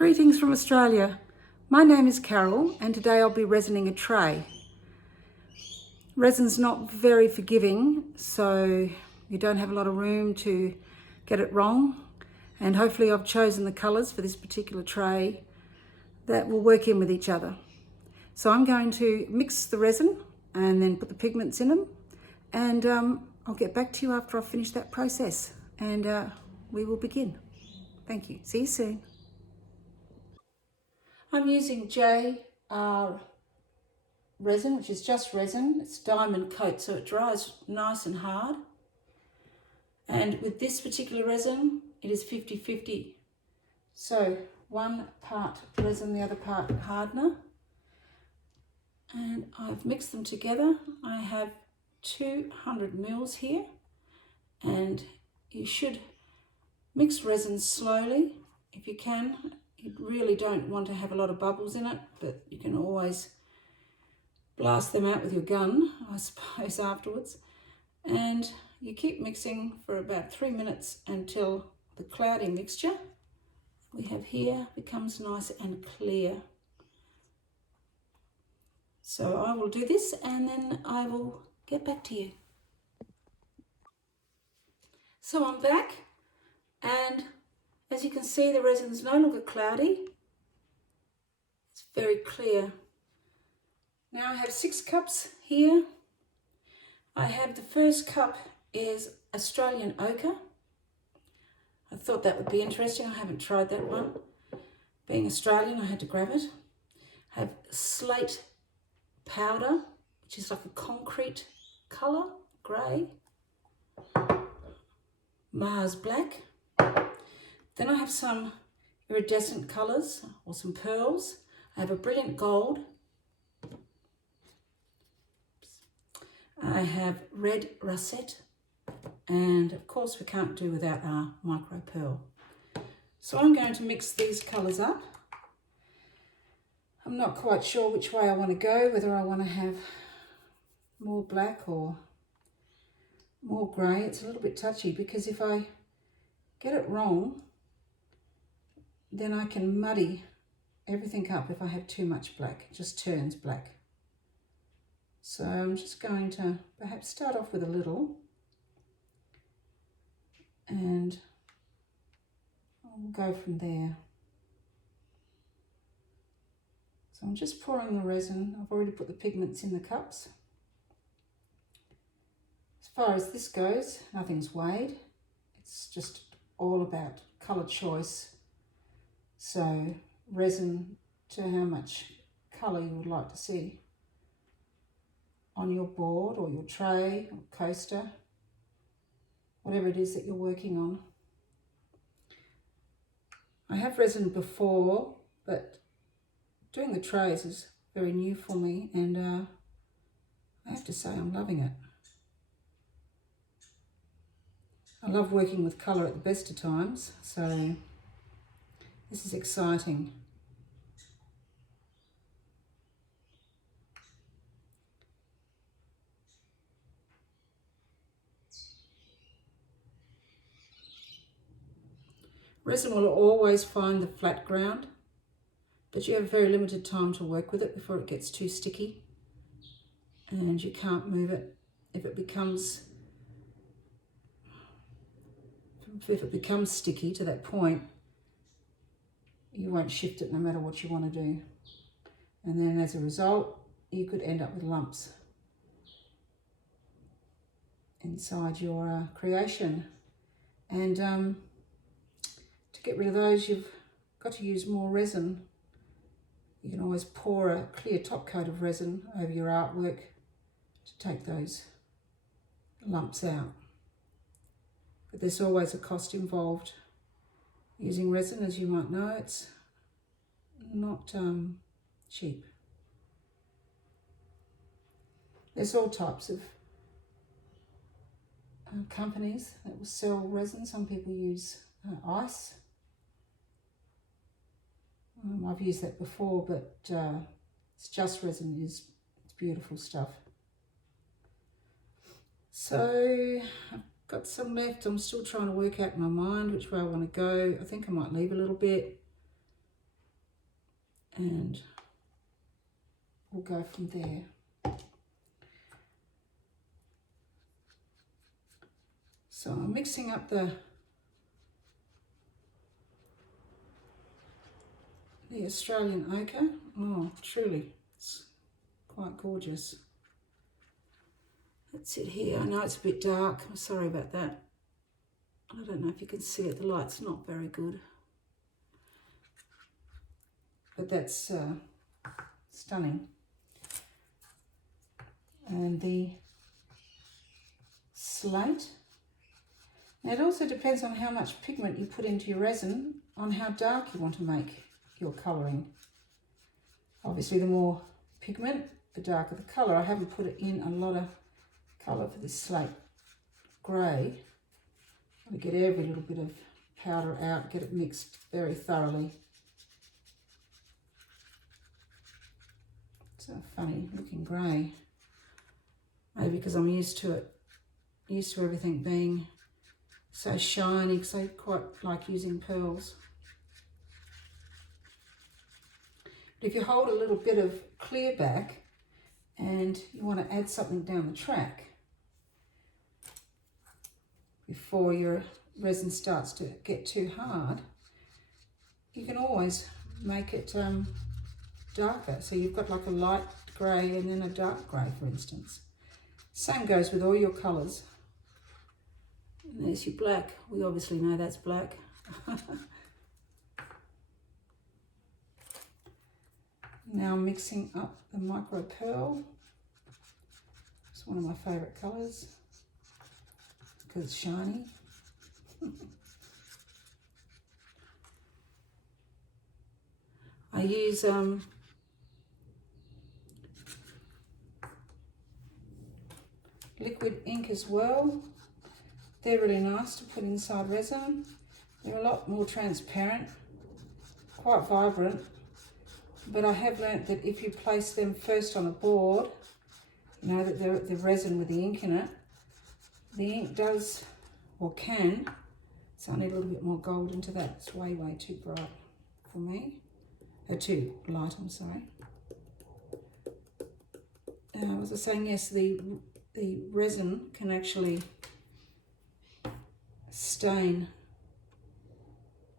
Greetings from Australia. My name is Carol and today I'll be resining a tray. Resin's not very forgiving, so you don't have a lot of room to get it wrong, and hopefully I've chosen the colours for this particular tray that will work in with each other. So I'm going to mix the resin and then put the pigments in them, and I'll get back to you after I've finished that process, and we will begin. Thank you. See you soon. I'm using Jacquard resin, which is just resin. It's diamond coat, so it dries nice and hard. And with this particular resin, it is 50-50. So 1 part resin, the other part hardener. And I've mixed them together. I have 200 mils here, and you should mix resin slowly if you can. You really don't want to have a lot of bubbles in it, but you can always blast them out with your gun, I suppose, afterwards. And you keep mixing for about 3 minutes until the cloudy mixture we have here becomes nice and clear. So I will do this and then I will get back to you. So I'm back, and as you can see, the resin is no longer cloudy. It's very clear. Now I have 6 cups here. I have the first cup is Australian Ochre. I thought that would be interesting. I haven't tried that one. Being Australian, I had to grab it. I have Slate powder, which is like a concrete colour, grey. Mars black. Then I have some iridescent colours or some pearls. I have a brilliant gold. I have red Russet. And of course we can't do without our Micropearl. So I'm going to mix these colours up. I'm not quite sure which way I want to go, whether I want to have more black or more grey. It's a little bit touchy because if I get it wrong, then I can muddy everything up. If I have too much black, it just turns black. So I'm just going to perhaps start off with a little, and I'll go from there. So I'm just pouring the resin. I've already put the pigments in the cups. As far as this goes, nothing's weighed. It's just all about colour choice. So resin to how much colour you would like to see on your board or your tray or coaster, whatever it is that you're working on. I have resin before, but doing the trays is very new for me, and I have to say I'm loving it. I love working with colour at the best of times, so this is exciting. Resin will always find the flat ground, but you have very limited time to work with it before it gets too sticky, and you can't move it. If it becomes sticky to that point, you won't shift it no matter what you want to do. And then as a result, you could end up with lumps inside your creation. And to get rid of those, you've got to use more resin. You can always pour a clear top coat of resin over your artwork to take those lumps out. But there's always a cost involved. Using resin, as you might know, it's not cheap. There's all types of companies that will sell resin. Some people use ice. I've used that before, but it's just resin. It's beautiful stuff. So I've got some left. I'm still trying to work out in my mind which way I want to go. I think I might leave a little bit and we'll go from there. So I'm mixing up the Australian ochre. Oh, truly, it's quite gorgeous. That's it here. I know it's a bit dark. I'm sorry about that. I don't know if you can see it. The light's not very good. But that's stunning. And the slate. Now it also depends on how much pigment you put into your resin, on how dark you want to make your colouring. Obviously the more pigment, the darker the colour. I haven't put in a lot of colour for this slate grey. I get every little bit of powder out, get it mixed very thoroughly. It's a funny looking grey. Maybe because I'm used to it, used to everything being so shiny, because I quite like using pearls. But if you hold a little bit of clear back and you want to add something down the track before your resin starts to get too hard, you can always make it darker. So you've got like a light grey and then a dark grey, for instance. Same goes with all your colours. And there's your black. We obviously know that's black. Now I'm mixing up the Micropearl. It's one of my favourite colours because it's shiny. I use liquid ink as well. They're really nice to put inside resin. They're a lot more transparent, quite vibrant, but I have learnt that if you place them first on a board, you know, that the resin with the ink in it, the ink does, or can, so I need a little bit more gold into that. It's way too bright for me. Too light, I'm sorry. As I was saying, yes, the resin can actually stain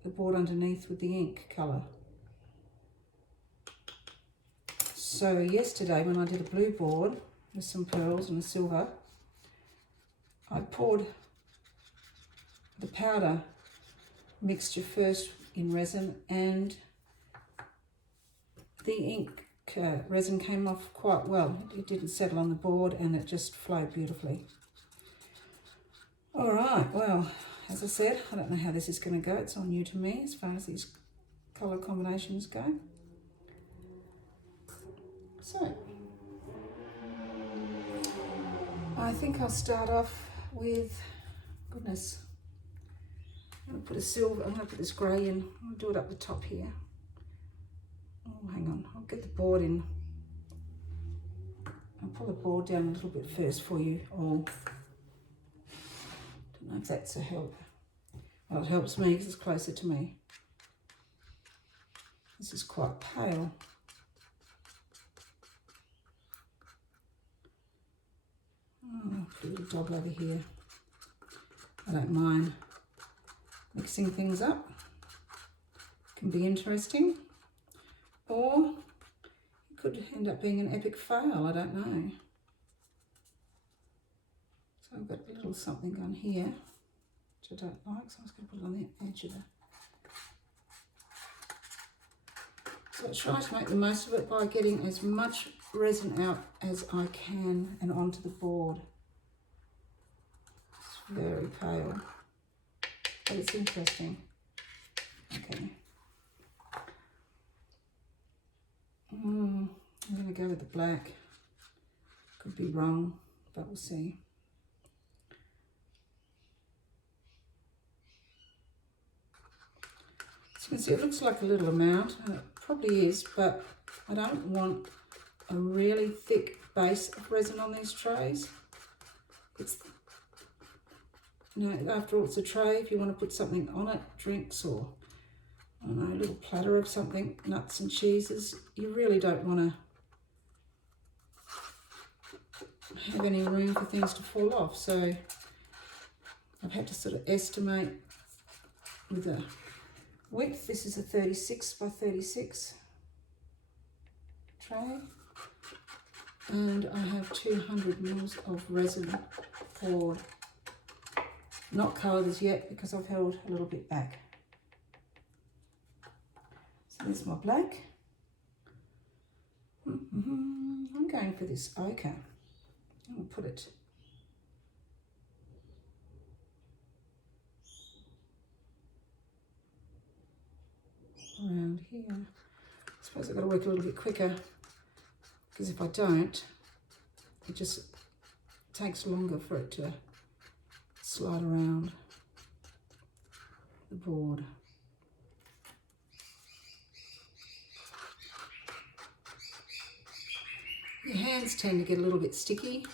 the board underneath with the ink colour. So yesterday when I did a blue board with some pearls and a silver, I poured the powder mixture first in resin, and the ink resin came off quite well. It didn't settle on the board and it just flowed beautifully. All right, well, as I said, I don't know how this is going to go. It's all new to me as far as these colour combinations go. So, I think I'll start off with, goodness, I'm going to put a silver, I'm going to put this grey in. I'll do it up the top here. Oh, hang on, I'll get the board in. I'll pull the board down a little bit first for you all. Don't know if that's a help. Well, it helps me because it's closer to me. This is quite pale. Oh, put a little dog over here. I don't mind mixing things up. Can be interesting. Or it could end up being an epic fail, I don't know. So I've got a little something on here, which I don't like, so I'm just going to put it on the edge of it. So I try to make the most of it by getting as much resin out as I can and onto the board. It's very pale, but it's interesting. Okay. I'm going to go with the black. Could be wrong, but we'll see. As you can see, it looks like a little amount, and it probably is, but I don't want a really thick base of resin on these trays. It's, you know, after all, it's a tray. If you want to put something on it, drinks or I don't know, a little platter of something, nuts and cheeses. You really don't want to have any room for things to fall off, so I've had to sort of estimate with a width. This is a 36 by 36 tray, and I have 200 mils of resin poured. Not coloured as yet because I've held a little bit back. So there's my black. I'm going for this ochre. I'm going to put it around here. I suppose I've got to work a little bit quicker, because if I don't, it just takes longer for it to slide around the board. Your hands tend to get a little bit sticky,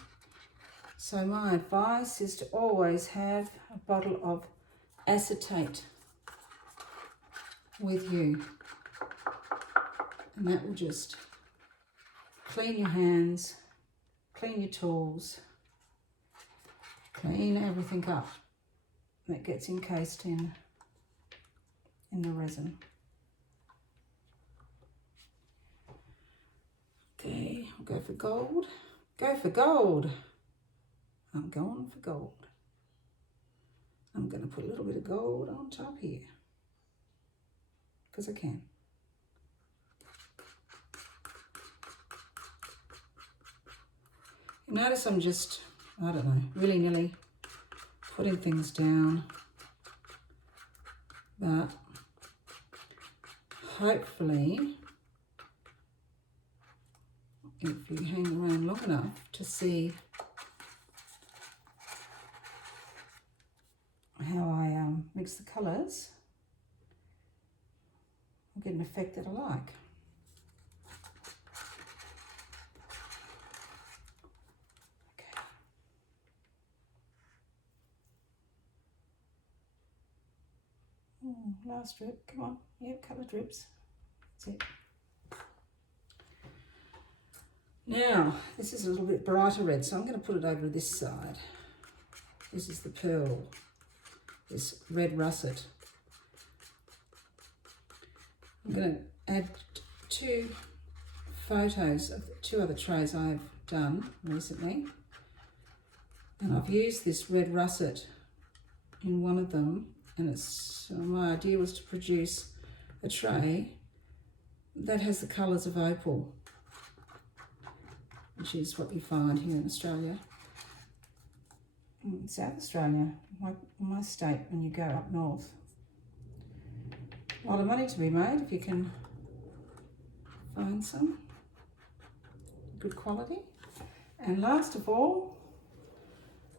so my advice is to always have a bottle of acetate with you, and that will just clean your hands, clean your tools, clean everything up that gets encased in the resin. Okay, I'll go for gold. Go for gold. I'm going for gold. I'm going to put a little bit of gold on top here, because I can. Notice I'm just, I don't know, willy-nilly putting things down, but hopefully if you hang around long enough to see how I mix the colours, I'll get an effect that I like. Okay. Last drip, come on, yeah, a couple of drips, that's it. Now, this is a little bit brighter red, so I'm going to put it over this side. This is the pearl, this red russet. I'm going to add 2 photos of 2 other trays I've done recently. And I've used this red russet in one of them, and it's my idea was to produce a tray that has the colours of opal, which is what you find here in Australia, in South Australia, my state, when you go up north. A lot of money to be made if you can find some good quality. And last of all,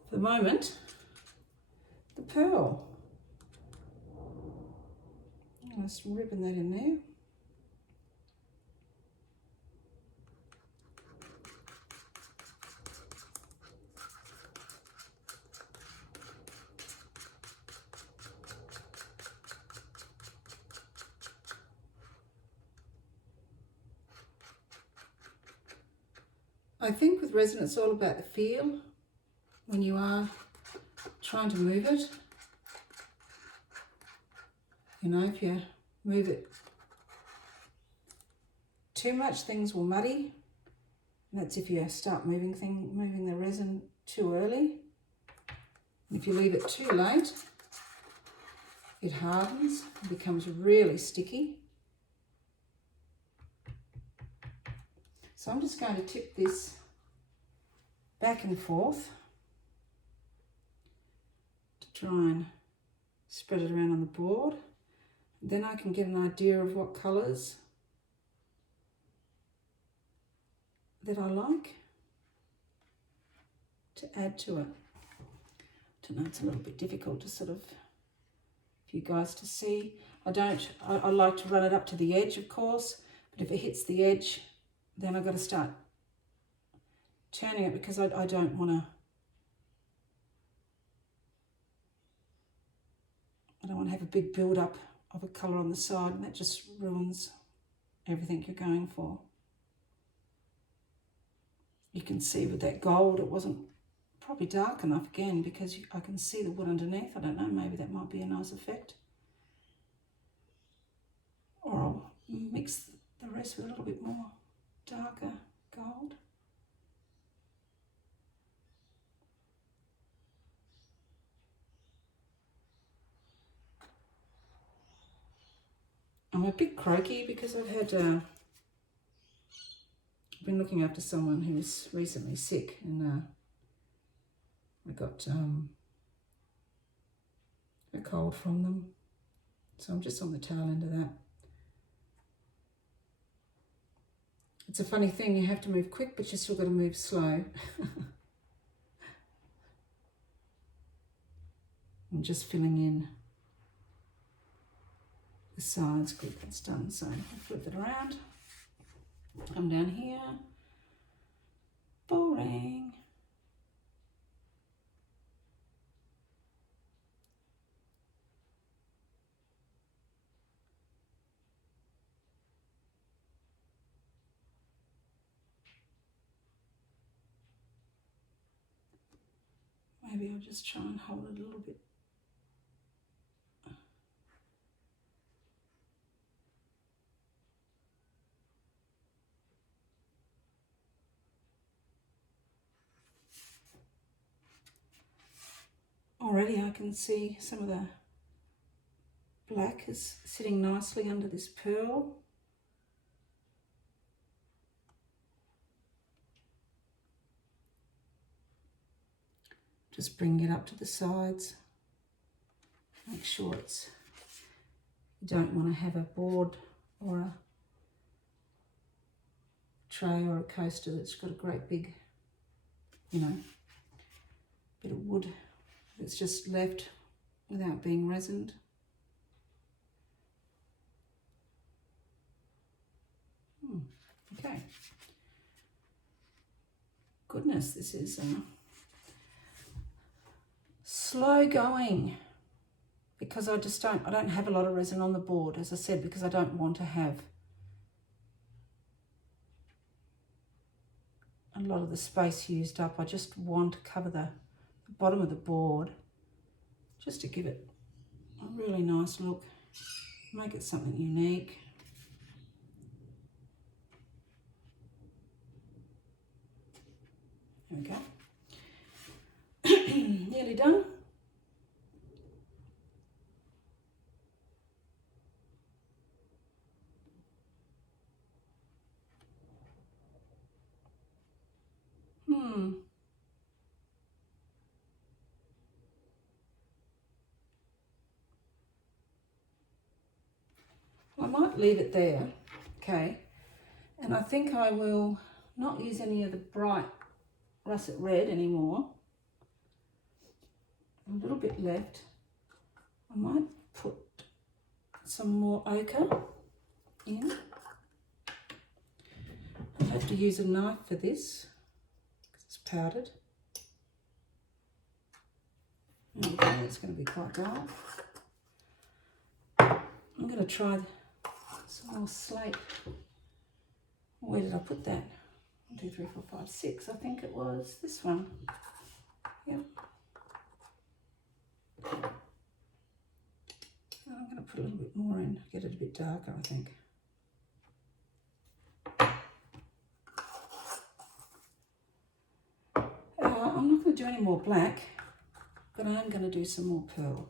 for the moment, the pearl. I'm just ribbon that in there. I think with resin it's all about the feel when you are trying to move it. You know, if you move it too much, things will muddy. And that's if you start moving the resin too early. And if you leave it too late, it hardens and becomes really sticky. So I'm just going to tip this back and forth to try and spread it around on the board. Then I can get an idea of what colours that I like to add to it. I don't know, it's a little bit difficult to sort of, for you guys to see. I like to run it up to the edge, of course, but if it hits the edge, then I've got to start turning it, because I don't want to have a big build up of a colour on the side, and that just ruins everything you're going for. You can see with that gold, it wasn't probably dark enough again, because I can see the wood underneath. I don't know, maybe that might be a nice effect. Or I'll mix the rest with a little bit more darker gold. I'm a bit croaky because I've had been looking after someone who was recently sick, and I got a cold from them, so I'm just on the tail end of that. It's a funny thing, you have to move quick, but you still got to move slow. I'm just filling in the sides. Good, that's done. So I'll flip it around. Come down here. Boring. Maybe I'll just try and hold it a little bit. Already I can see some of the black is sitting nicely under this pearl. Just bring it up to the sides. Make sure you don't want to have a board or a tray or a coaster that's got a great big, bit of wood that's just left without being resined. Okay. Goodness, this is slow going, because I don't have a lot of resin on the board, as I said, because I don't want to have a lot of the space used up. I just want to cover the bottom of the board just to give it a really nice look, make it something unique. There we go. Nearly done. I might leave it there, okay, and I think I will not use any of the bright russet red anymore. A little bit left. I might put some more ochre in. I'll have to use a knife for this because it's powdered. Okay, it's going to be quite dark. I'm going to try some more slate. Where did I put that? 1, 2, 3, 4, 5, 6. I think it was this one. Yep. I'm going to put a little bit more in, get it a bit darker, I think. I'm not going to do any more black, but I am going to do some more pearl.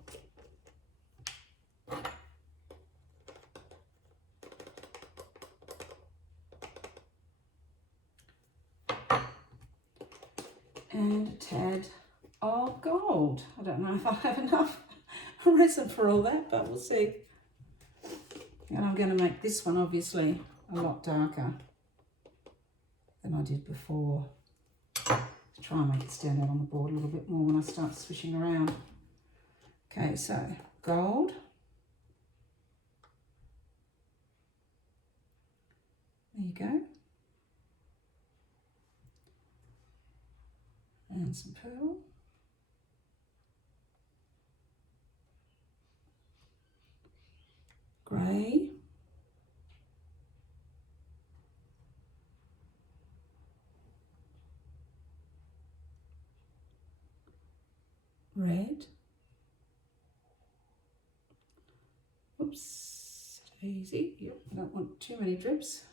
And a tad of gold. I don't know if I have enough resin for all that, but we'll see. And I'm going to make this one obviously a lot darker than I did before. To try and make it stand out on the board a little bit more when I start swishing around. Okay, so gold. There you go. And some pearl. grey, red, oops, easy, yep, I don't want too many drips,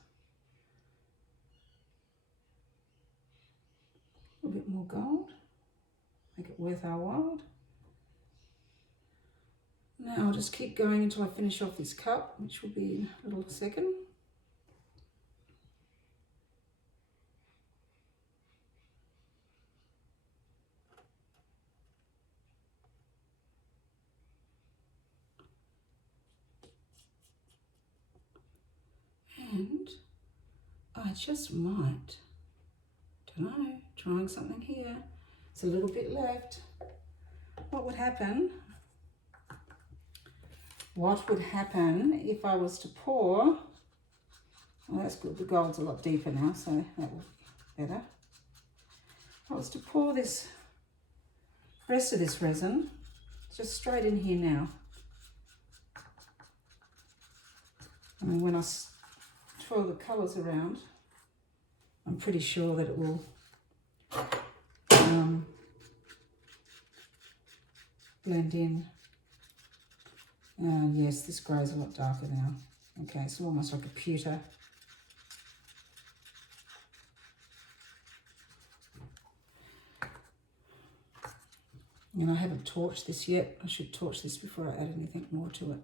a bit more gold, make it worth our while. Now I'll just keep going until I finish off this cup, which will be in a little second. And I just might, don't know, trying something here. It's a little bit left. What would happen if I was to pour, well that's good, the gold's a lot deeper now, so that will be better. If I was to pour this rest of this resin just straight in here now. I mean, when I twirl the colours around, I'm pretty sure that it will blend in. Yes, this grey's a lot darker now. Okay, it's almost like a pewter. And I haven't torched this yet. I should torch this before I add anything more to it.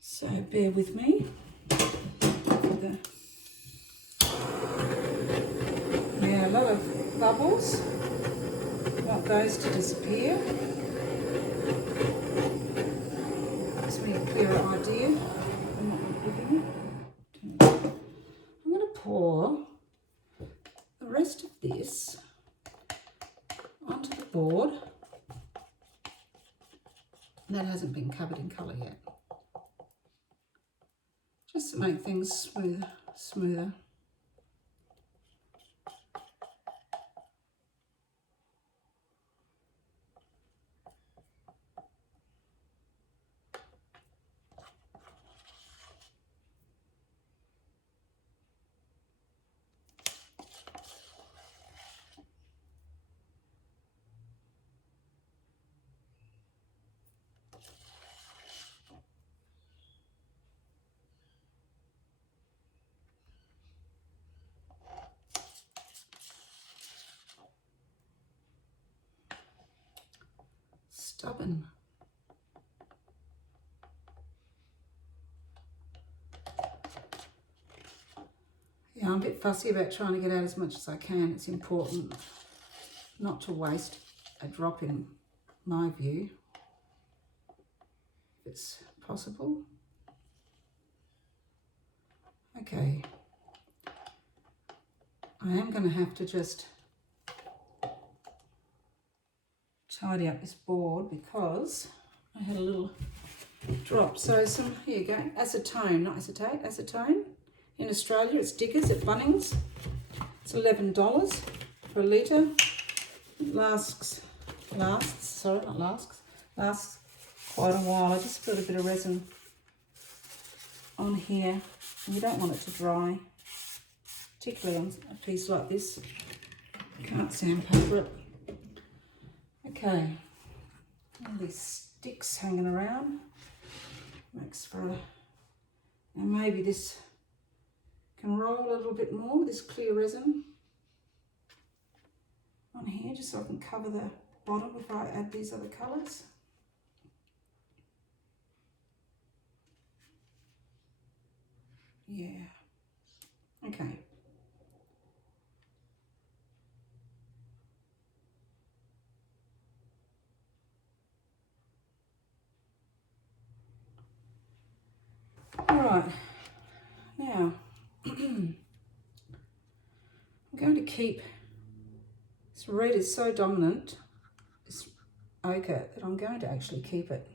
So bear with me. Yeah, a lot of bubbles. I want those to disappear. Gives me a clearer idea of what we're looking at. I'm going to pour the rest of this onto the board. That hasn't been covered in colour yet. Just to make things smoother. Stubborn. Yeah, I'm a bit fussy about trying to get out as much as I can. It's important not to waste a drop, in my view, if it's possible. Okay, I am going to have to just tidy up this board because I had a little drop. So some, here you go, acetone, not acetate, acetone. In Australia it's Diggers at Bunnings. It's $11 for a litre. It lasts quite a while. I just put a bit of resin on here. You don't want it to dry, particularly on a piece like this. You can't sandpaper it. Okay, all these sticks hanging around makes for a, and maybe this can roll a little bit more with this clear resin on here, just so I can cover the bottom before I add these other colours. Yeah, okay. All right, now I'm going to keep, this red is so dominant, this ochre, that I'm going to actually keep it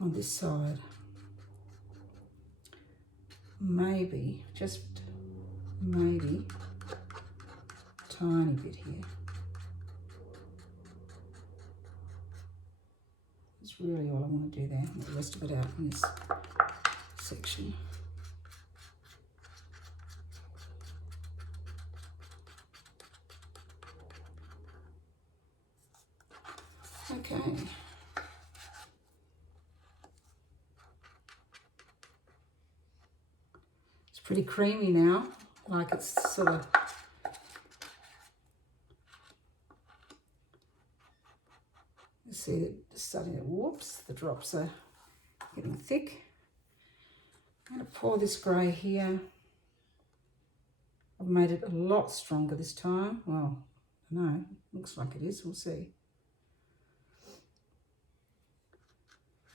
on this side. Maybe just maybe a tiny bit here. That's really all I want to do there. Get the rest of it out in this section. Okay. It's pretty creamy now, like it's sort of you see that it's starting to, whoops, the drops are getting thick. I'm going to pour this grey here. I've made it a lot stronger this time. Well, no, looks like it is, we'll see.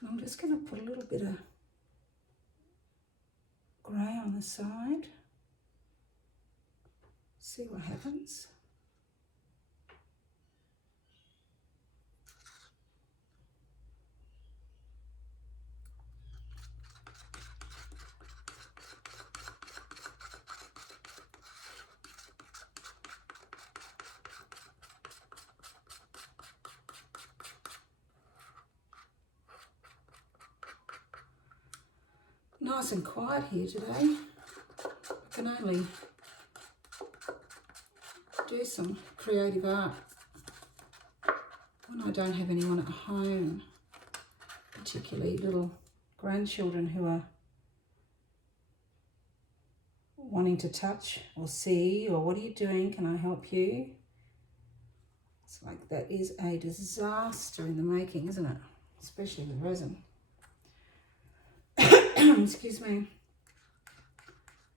I'm just going to put a little bit of grey on the side. See what happens. Nice and quiet here today. I can only do some creative art when I don't have anyone at home, particularly little grandchildren who are wanting to touch or see, or what are you doing, can I help you? It's like that is a disaster in the making, isn't it? Especially with resin. Excuse me.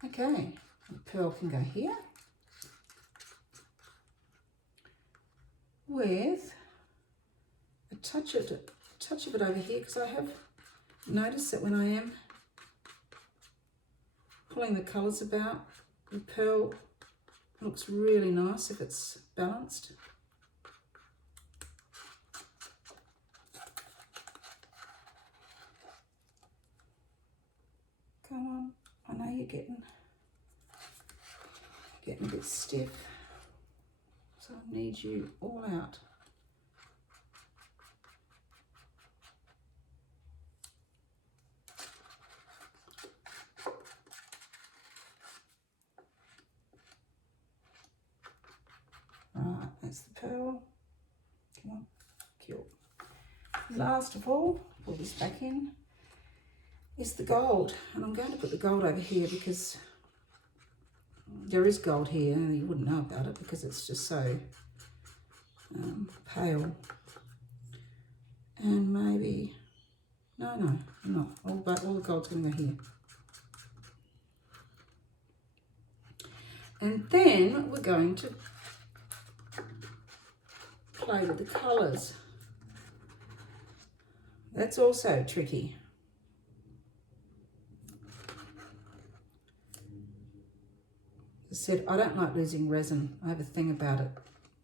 Okay, the pearl can go here with a touch of it over here, because I have noticed that when I am pulling the colours about, the pearl looks really nice if it's balanced. Come on, I know you're getting a bit stiff, so I need you all out. Right, that's the pearl. Come on, cute. Last of all, pull this back in, is the gold. And I'm going to put the gold over here because there is gold here and you wouldn't know about it because it's just so pale. And maybe, no, I'm not. All the gold's going to go here. And then we're going to play with the colours. That's also tricky. As I said, I don't like losing resin. I have a thing about it.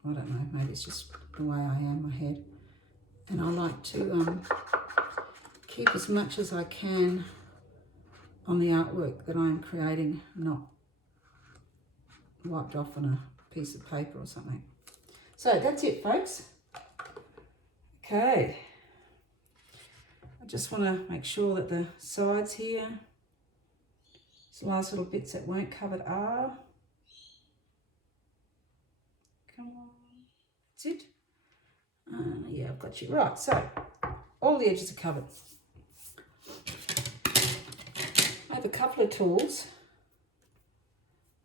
I don't know, maybe it's just the way I am, my head. And I like to keep as much as I can on the artwork that I'm creating, not wiped off on a piece of paper or something. So that's it, folks. Okay. I just want to make sure that the sides here, these last little bits that weren't covered are. Come on. That's it. Yeah, I've got you. Right, so all the edges are covered. I have a couple of tools.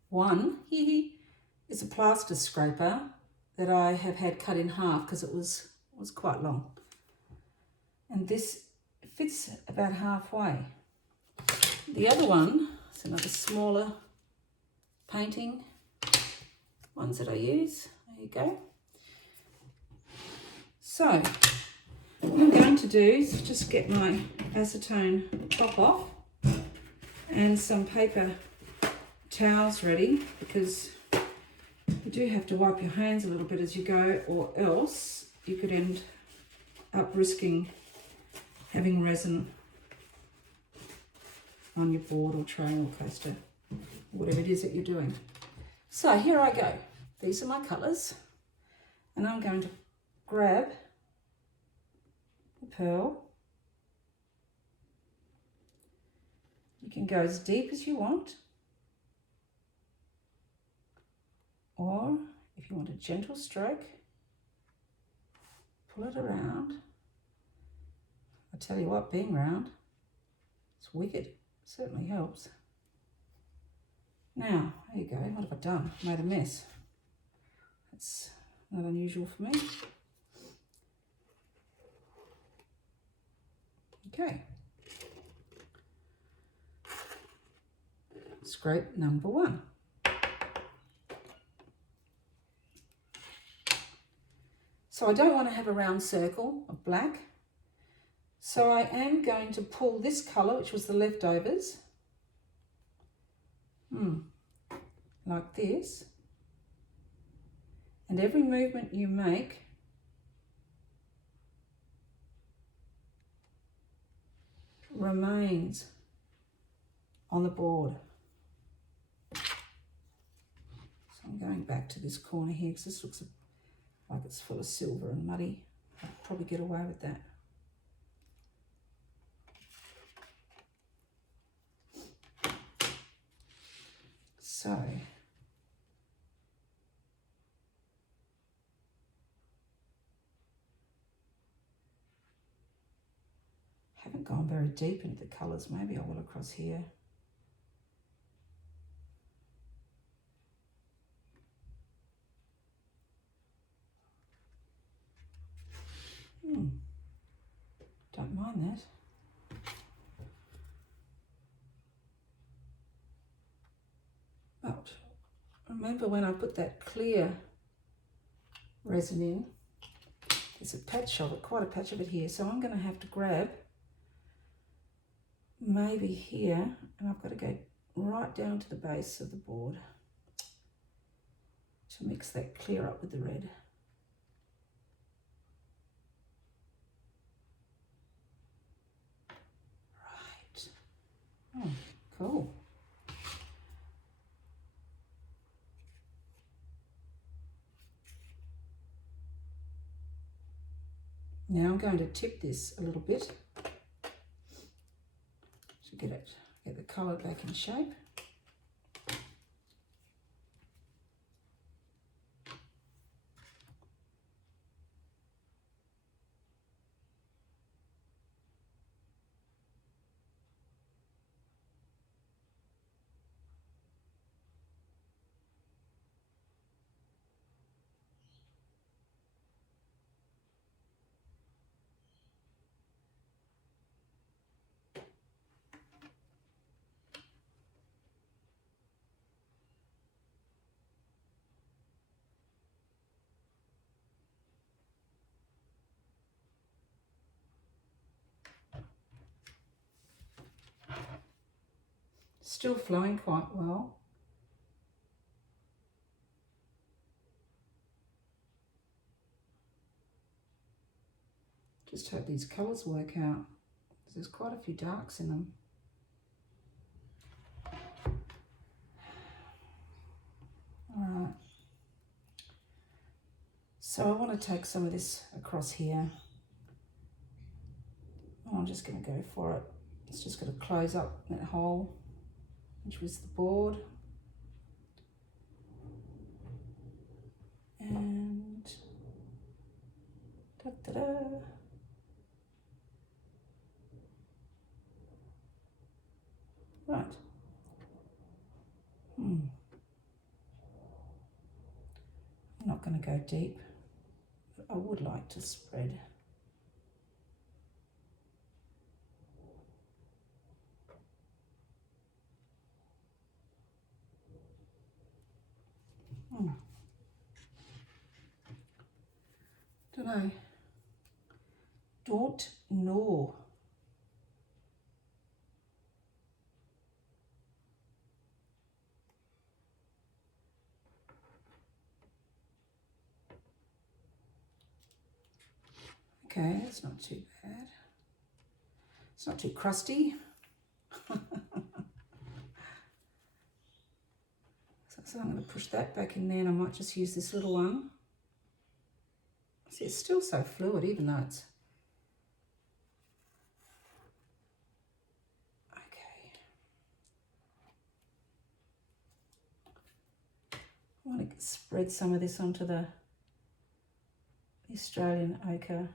One is a plaster scraper that I have had cut in half because it was quite long. And this fits about halfway. The other one is another smaller painting ones that I use. There you go. So what I'm going to do is just get my acetone top off and some paper towels ready, because you do have to wipe your hands a little bit as you go, or else you could end up risking having resin on your board or tray or coaster. whatever it is that you're doing. So here I go. These are my colours, and I'm going to grab the pearl. You can go as deep as you want, or if you want a gentle stroke, pull it around. I tell you what, being round, it's wicked. It certainly helps. Now, there you go. What have I done? Made a mess. That's not unusual for me. Okay. Scrape number 1. So I don't want to have a round circle of black. So I am going to pull this colour, which was the leftovers, like this. And every movement you make remains on the board. So I'm going back to this corner here because this looks like it's full of silver and muddy. I'll probably get away with that. So haven't gone very deep into the colours. Maybe I will across here. Don't mind that. But remember when I put that clear resin in, there's a patch of it, quite a patch of it here. So I'm going to have to grab maybe here, and I've got to go right down to the base of the board to mix that clear up with the red. Right. Oh, cool. Now I'm going to tip this a little bit to get the colour back in shape. Still flowing quite well. Just hope these colours work out, because there's quite a few darks in them. Alright, so I want to take some of this across here. I'm just going to go for it. It's just going to close up that hole, which was the board. And da-da-da. Right. I'm not going to go deep, but I would like to spread. Don't know. Don't know. Okay, it's not too bad. It's not too crusty. So I'm going to push that back in there, and I might just use this little one. See, it's still so fluid, even though it's... Okay. I want to spread some of this onto the Australian ochre.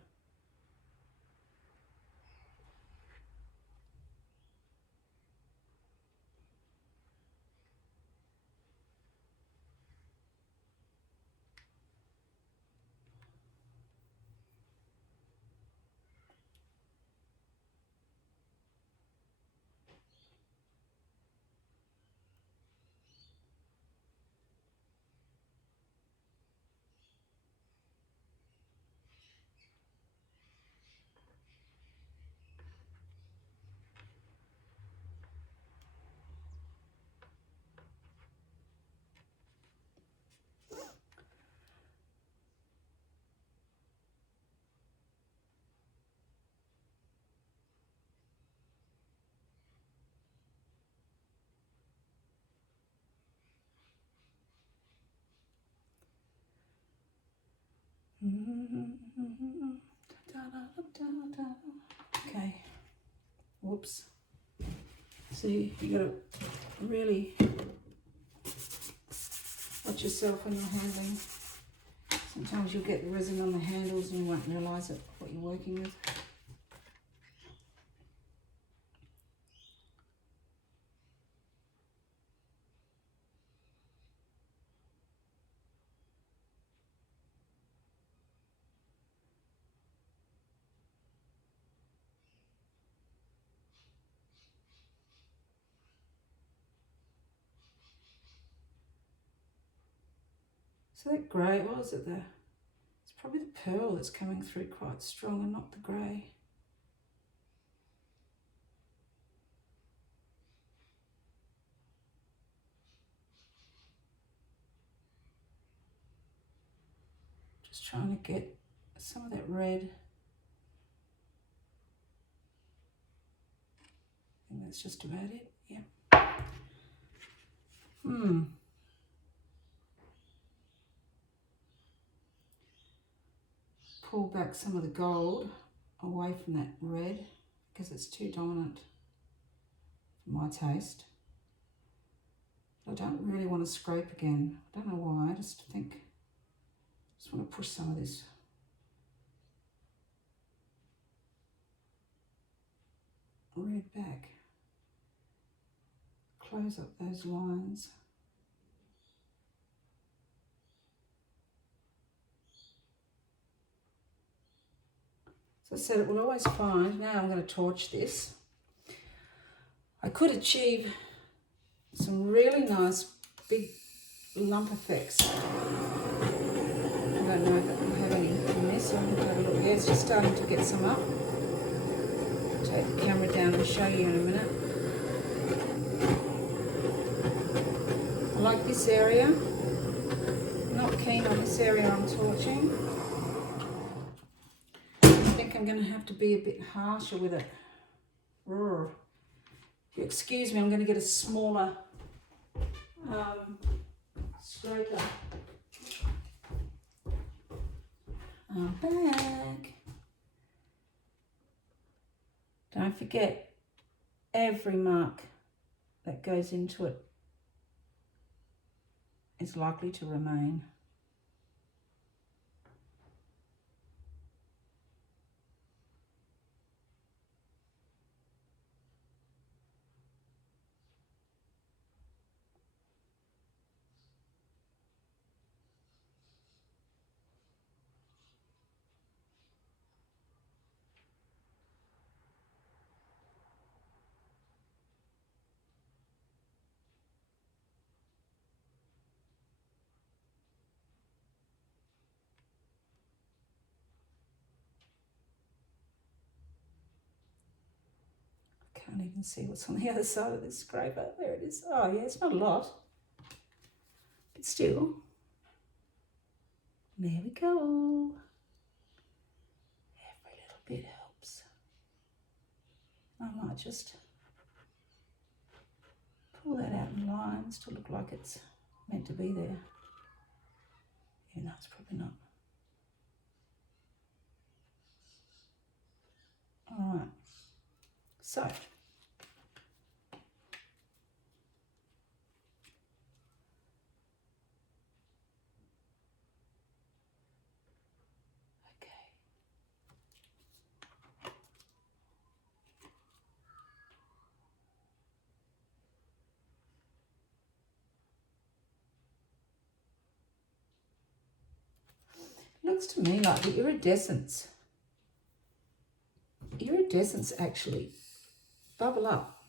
Okay, whoops. See, you gotta really watch yourself when you're handling. Sometimes you'll get the resin on the handles and you won't realise it, what you're working with. So that grey, what was it there? It's probably the pearl that's coming through quite strong and not the grey. Just trying to get some of that red. I think that's just about it, yeah. Pull back some of the gold away from that red because it's too dominant for my taste. I don't really want to scrape again. I don't know why, I just want to push some of this red back. Close up those lines. So I said it will always find. Now I'm going to torch this. I could achieve some really nice big lump effects. I don't know if it will have any in this. I'll have to have a look. Yeah, it's just starting to get some up. I'll take the camera down and show you in a minute. I like this area. Not keen on this area I'm torching. I think I'm going to have to be a bit harsher with it. Roar. If you excuse me, I'm going to get a smaller scraper. I'm back. Don't forget, every mark that goes into it is likely to remain. Can't even see what's on the other side of this scraper. There it is. Oh yeah, it's not a lot, but still. There we go. Every little bit helps. I might just pull that out in lines to look like it's meant to be there. Yeah, no, it's probably not. All right, so okay. Looks to me like the iridescents actually bubble up,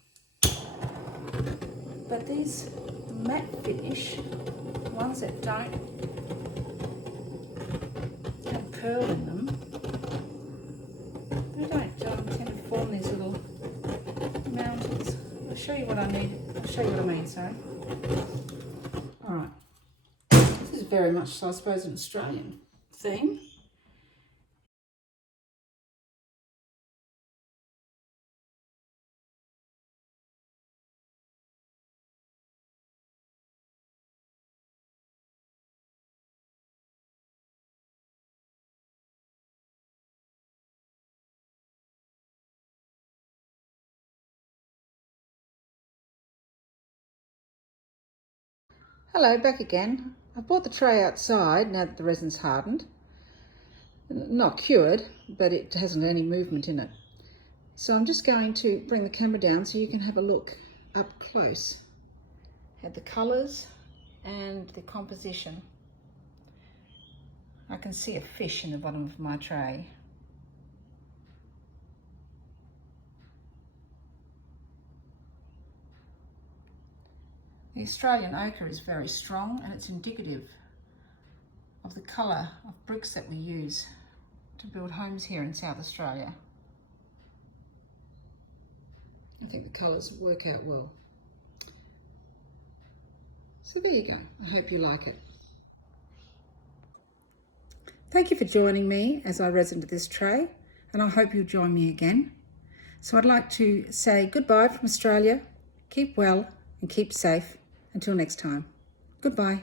but these matte finish ones that don't have pearl in them, they don't tend to form these little mountains. I'll show you what I need. I'll show you what I mean. Sorry. All right. This is very much so, I suppose, an Australian theme. Hello, back again. I brought the tray outside now that the resin's hardened. Not cured, but it hasn't any movement in it. So I'm just going to bring the camera down so you can have a look up close at the colours and the composition. I can see a fish in the bottom of my tray. The Australian ochre is very strong and it's indicative of the colour of bricks that we use to build homes here in South Australia. I think the colours work out well. So there you go. I hope you like it. Thank you for joining me as I resin to this tray, and I hope you'll join me again. So I'd like to say goodbye from Australia. Keep well and keep safe. Until next time. Goodbye.